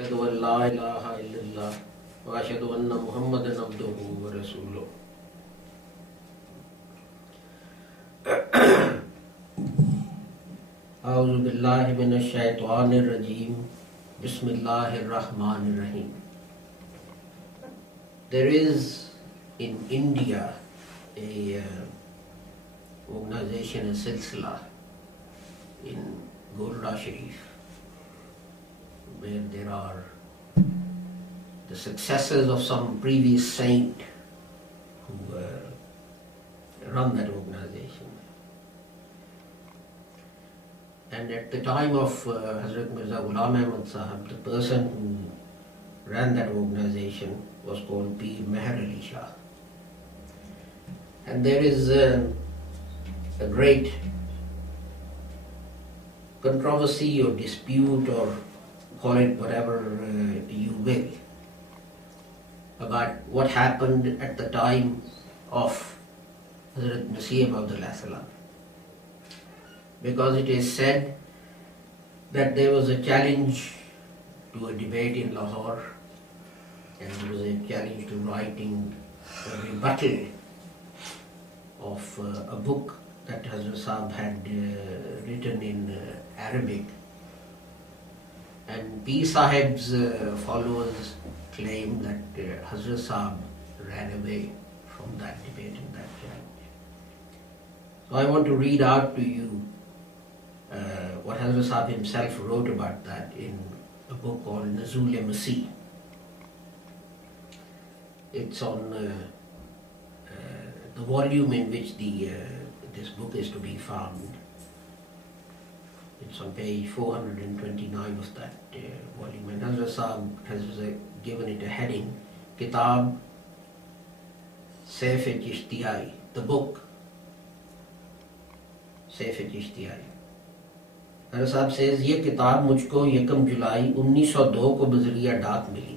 अशहदु अन ला इलाहा इल्लल्लाह व अशहदु अन्ना मुहम्मदन अब्दुहु व रसूलुहु। औज़ु बिल्लाहि मिनश शैतानिर रजीम। बिस्मिल्लाहिर रहमानिर रहीम। There is in India a organization, a silsila in Golda Sharif, where there are the successors of some previous saint who run that organization. And at the time of Hazrat Mirza Ghulam Ahmad Sahab, the person who ran that organization was called Pir Mehr Ali Shah. And there is a great controversy or dispute, or call it whatever you will, about what happened at the time of Hazrat Masih Maud, because it is said that there was a challenge to a debate in Lahore, and there was a challenge to writing a rebuttal of a book that Hazrat Sahab had written in Arabic. And Pir Sahib's followers claim that Hazrat Sahab ran away from that debate and that challenge. So I want to read out to you what Hazrat Sahab himself wrote about that in a book called Nuzul-e-Masih. It's on the volume in which this book is to be found. It's on page 429 of that volume. And Hazrat Sahab has given it a heading, Kitab Saif-e-Chishtiyai, the book Saif-e-Chishtiyai. Hazrat Sahab says, ये किताब मुझको 1 जुलाई 1902 को बज़रिया डाक मिली.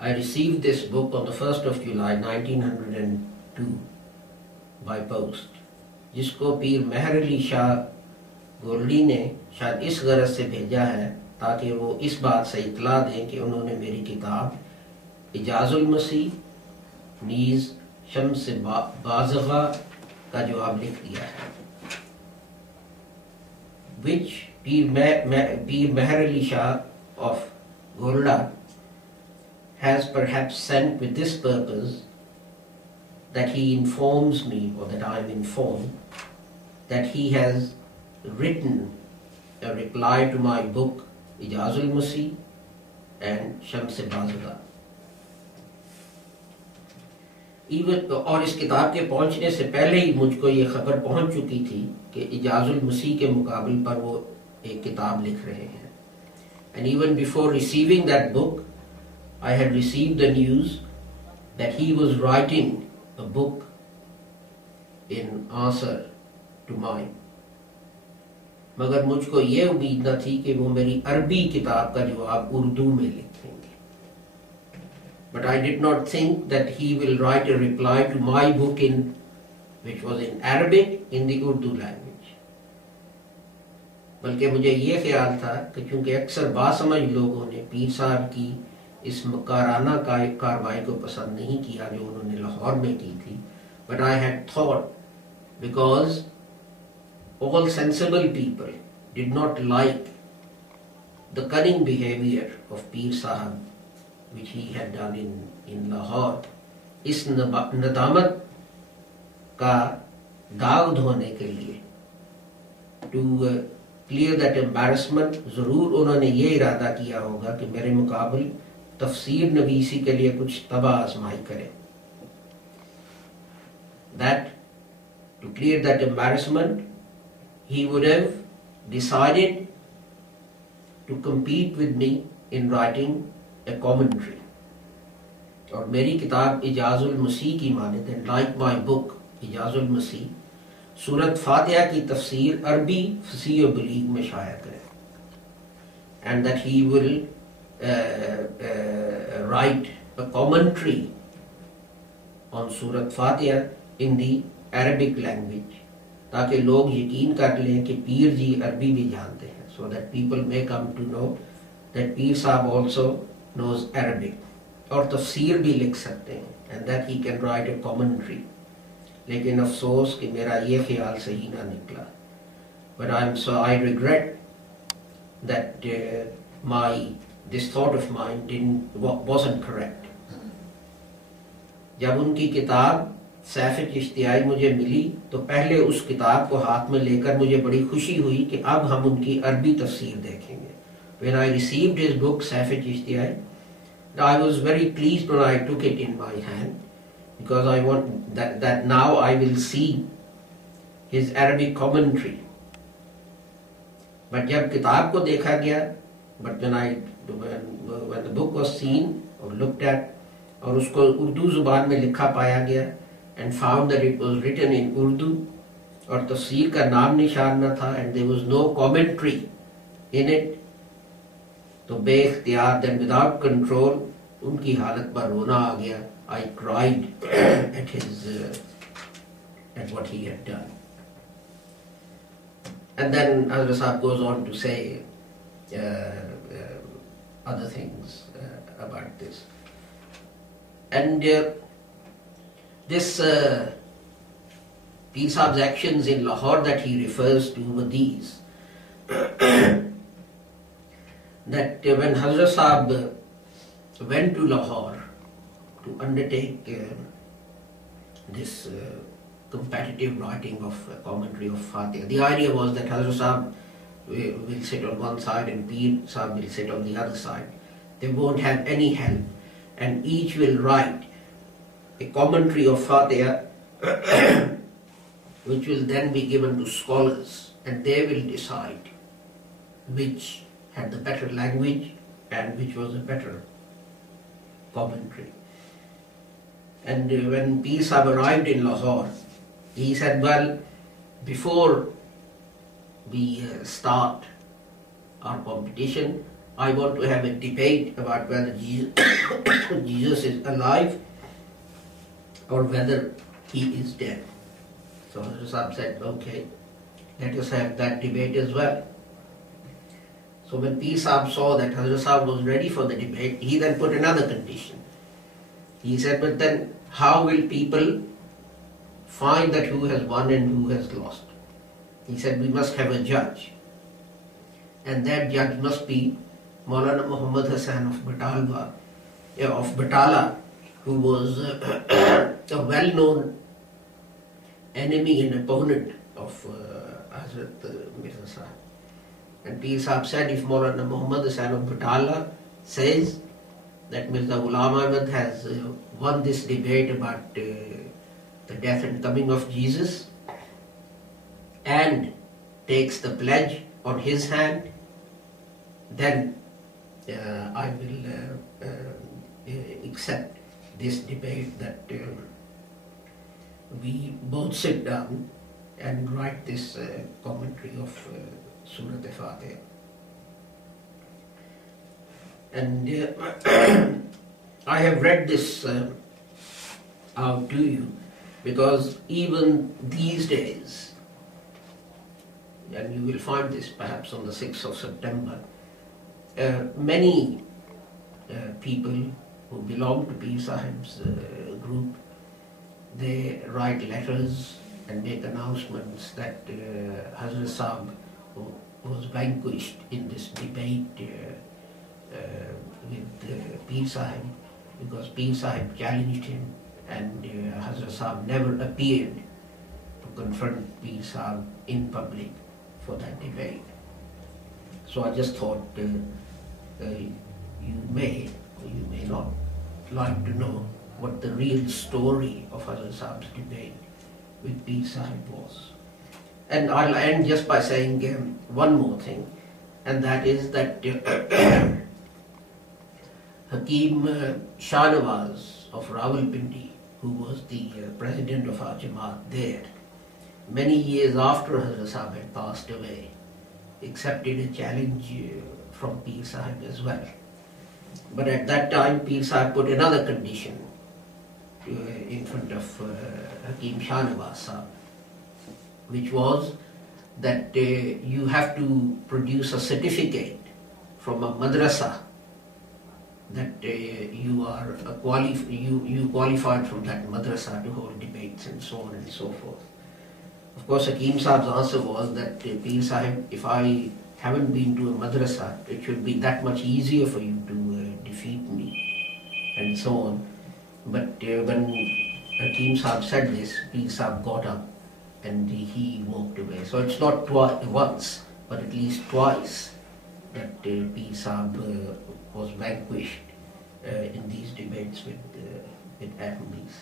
I received this book on the 1st of July 1902 by post, जिसको पीर मेहर अली शाह गोल्डी ने शायद इस गरज से भेजा है ताकि वो इस बात से इतला दें कि उन्होंने मेरी किताब इजाजुल मसीह नीज शम्स बाज़ग़ा का जवाब लिख दिया है, which Pir Mehr Ali Shah of Golda has perhaps sent with this purpose, that he informs me, or that I am informed, that he has written a reply to my book Ijazul Masih and Shams Bazada. और इस किताब के पहुंचने से पहले ही मुझको ये खबर पहुंच चुकी थी कि इजाजुल मसीह के मुकाबले पर वो एक किताब लिख रहे हैं. And even before receiving that book, I had received the news that he was writing a book in answer to mine. मगर मुझको ये उम्मीद न थी कि वो मेरी अरबी किताब का जवाब उर्दू में लिखेंगे. But I did not think that he will write a reply to my book which was in Arabic, in the Urdu language. बल्कि मुझे ये ख्याल था कि चूंकि अक्सर बासमझ लोगों ने पीर साहब की इस मकाराना कार्रवाई को पसंद नहीं किया जो उन्होंने लाहौर में की थी. But I had thought, because all sensible people did not like the cunning behavior of Pir Sahab which he had done in Lahore, इस नदामत का दाग धोने के लिए, to clear that embarrassment, जरूर उन्होंने ये इरादा किया होगा कि मेरे मुकाबले तफसीर नवीसी के लिए कुछ तबा आजमाई करें. That to clear that embarrassment, he would have decided to compete with me in writing a commentary. और मेरी किताब इजाजुल मसीह की माने, then like my book Ijajul मसीह, सूरत फातिहा की तफसीर अरबी फसीह और बलीग में शाया करें. And that he will write a commentary on Surat Fatiha in the Arabic language, ताकि लोग यकीन कर लें कि पीर जी अरबी भी जानते हैं, so that people may come to know that Pir Sahib also knows Arabic और तफसीर भी लिख सकते हैं, and that he can write a commentary. लेकिन अफसोस कि मेरा ये ख्याल सही ना निकला. But I regret that this thought of mine wasn't correct. जब उनकी किताब सैफ-ए-चिश्तियाई मुझे मिली तो पहले उस किताब को हाथ में लेकर मुझे बड़ी खुशी हुई कि अब हम उनकी अरबी तफसीर देखेंगे. When I received his book सैफ-ए-चिश्तियाई, I was very pleased when I took it in my hand, because I want that now I will see his Arabic commentary. But जब किताब को देखा गया, but when the book was seen or looked at और उसको उर्दू जुबान में लिखा पाया गया and found that it was written in Urdu और तफसीर का नाम निशान न था and there was no commentary in it, तो बेख्तियार and without control उनकी हालत पर रोना आ गया. I cried at what he had done. And then Hazrat Sahib goes on to say other things about this. And this Pir Sahib's actions in Lahore that he refers to were these. That when Hazrat Sahib went to Lahore to undertake this competitive writing of commentary of Fatiha, the idea was that Hazrat Sahib will sit on one side and Pir Sahib will sit on the other side. They won't have any help, and each will write a commentary of Fatiha which will then be given to scholars, and they will decide which had the better language and which was a better commentary. And when Pir Sahib arrived in Lahore, he said, well, before we start our competition, I want to have a debate about whether Jesus is alive or whether he is dead. So Hazrat Sahib said, okay, let us have that debate as well. So when Pir Sahib saw that Hazrat Sahib was ready for the debate, he then put another condition. He said, but then how will people find that who has won and who has lost? He said, we must have a judge. And that judge must be Maulana Muhammad Hassan of Batala, who was a well-known enemy and opponent of Hazrat Mirza Sahib. And Pir Sahib said, if Maulana Muhammad Hassan of Batala says that Mirza Ghulam Ahmad has won this debate about the death and coming of Jesus and takes the pledge on his hand, then I will accept this debate that we both sit down and write this commentary of Surat al-Fatiha. And I have read this out to you because even these days, and you will find this perhaps on the 6th of September, many people who belong to Pir Sahib's group, they write letters and make announcements that Hazrat Sahib was vanquished in this debate with Pir Sahib, because Pir Sahib challenged him and Hazrat Sahib never appeared to confront Pir Sahib in public for that debate. So I just thought you may or you may not like to know what the real story of Hazrat Sahib's debate with Pir Sahib was. And I'll end just by saying one more thing, and that is that Hakim Shah of Rawalpindi, who was the president of our Jamaat there, many years after Hazrat Sahib had passed away, accepted a challenge from Pir Sahib as well. But at that time, Pir Sahib put another condition in front of Hakim Shah Sahib, which was that you have to produce a certificate from a madrasa, that you are you qualified from that madrasa to hold debates and so on and so forth. Of course, Hakim Saab's answer was that Pir Sahib, if I haven't been to a madrasa, it should be that much easier for you to defeat me, and so on. But when Hakim Saab said this, Pir Saab got up and he walked away. So it's not once, but at least twice that Pir Saab was vanquished in these debates with Ahmadis.